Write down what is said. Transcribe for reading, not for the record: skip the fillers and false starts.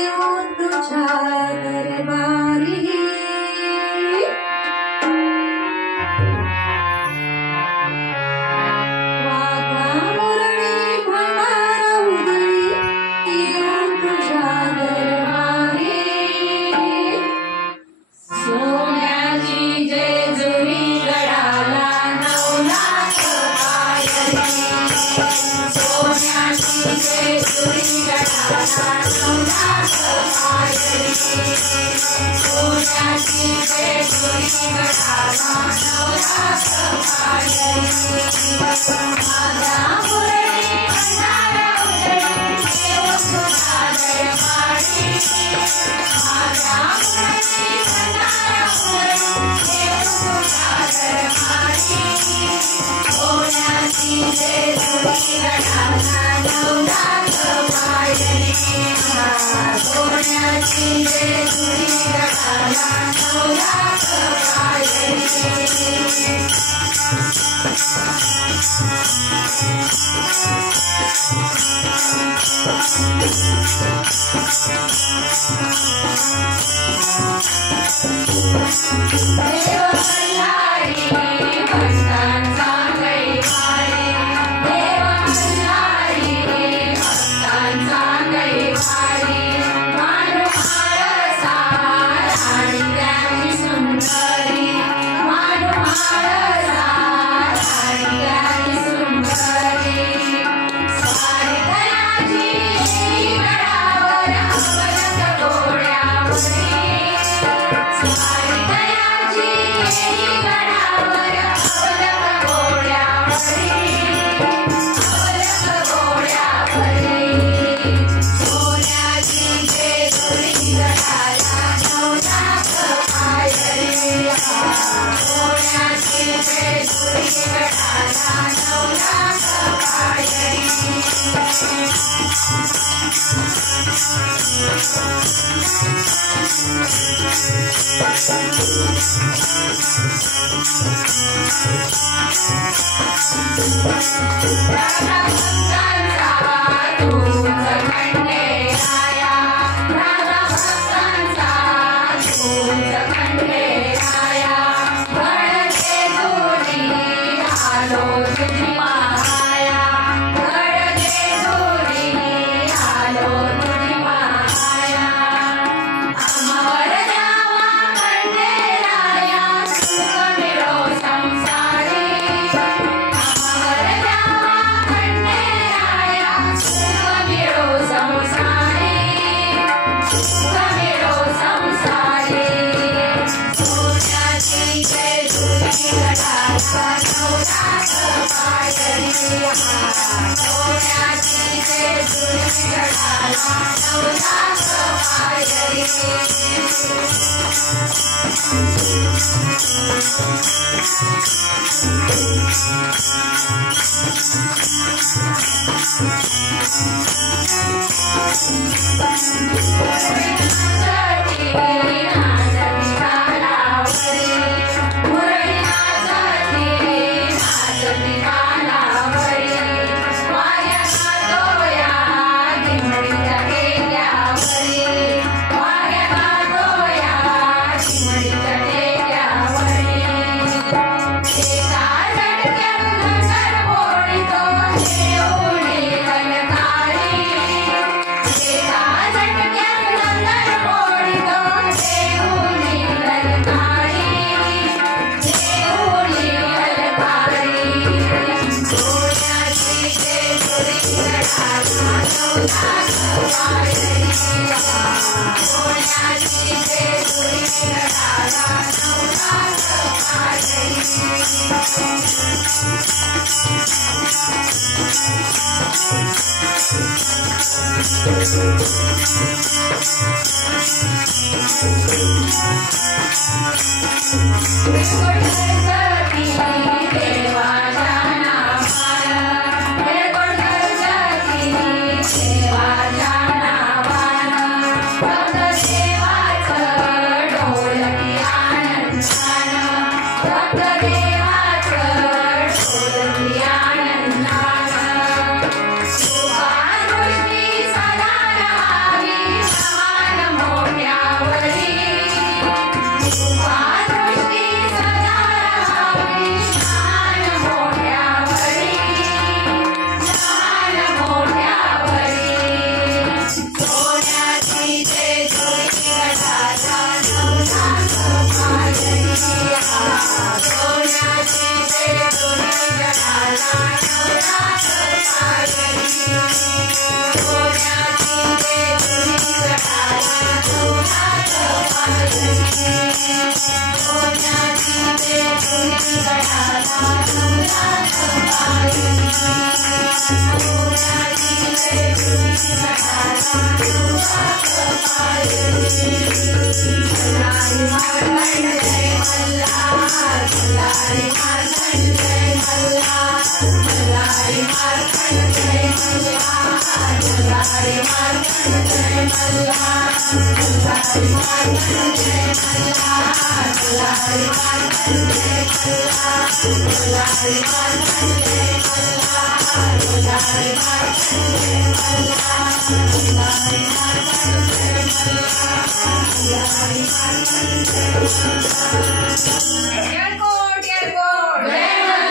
येऊन तुझ्या दरबारी वागा मुरळी भंडारा उधळी येऊन तुझ्या दरबारी सोन्याची जेजुरी गडाला 9 लाख पायरी सोन्याची जेजुरी गडाला 9 लाख पायरी सोन्याची जेजुरी गडाला 9 लाख पायरी माझ्या मुरळी भंडारा उधळी येऊन तुझ्या दरबारी माझ्या मुरळी भंडारा उधळी येऊन तुझ्या दरबारी सोन्याची जेजुरी गडाला 9 लाख पायरी सोन्याची जेजुरी गडाला 9 लाख पायरी देव मल्हारी भक्तांचा कैवारी देव मल्हारी भक्तांचा कैवारी मानमाळ साराणी त्याची सुंदरी मानमाळ साराणी त्याची सुंदरी सारिकयाची गडावर हवलत घोड्यावरी सारिकयाची गडावर हवलत घोड्यावरी हवलत घोड्यावरी सोन्याची जेजुरी गडाला 9 लाख पायरी सोन्याची जेजुरी गडाला 9 लाख पायरी राधा भक्तांचा तूच खंडेराया राधा भक्तांचा तूच खंडेराया गडजे जोडी आलो तुझी माया गडजे जोडी आलो तुझी माया आम्हावर द्यावा खंडेराया सुख मिळो संसारी आम्हावर द्यावा खंडेराया सुख मिळो संसारी सुख मिळो संसारी सोन्याची जेजुरी गडाला 9 लाख पायरी सोन्याची जेजुरी गडाला 9 लाख पायरी मुरळी नाचती तालावरी मुरळी नाचती तालावरी वाऱ्या गातो या घिमडीच्या टेक्यावरी वाऱ्या गातो या घिमडीच्या टेक्यावरी एका झटक्यात नजर फोडितो देऊळी ललकारी एका झटक्यात नजर फोडितो देऊळी ललकारी देऊळी ललकारी सोन्याची जेजुरी गडाला 9 लाख पायरी सोन्याची जेजुरी गडाला 9 लाख पायरी देवाच्या नावानं देवाच्या नावानं फक्त देवाचं ढोलकी आनंदानं फक्त देवाचं ढोलकी आनंदानं सुखादृष्टी सदा रहावी एयरपोर्ट एयरपोर्ट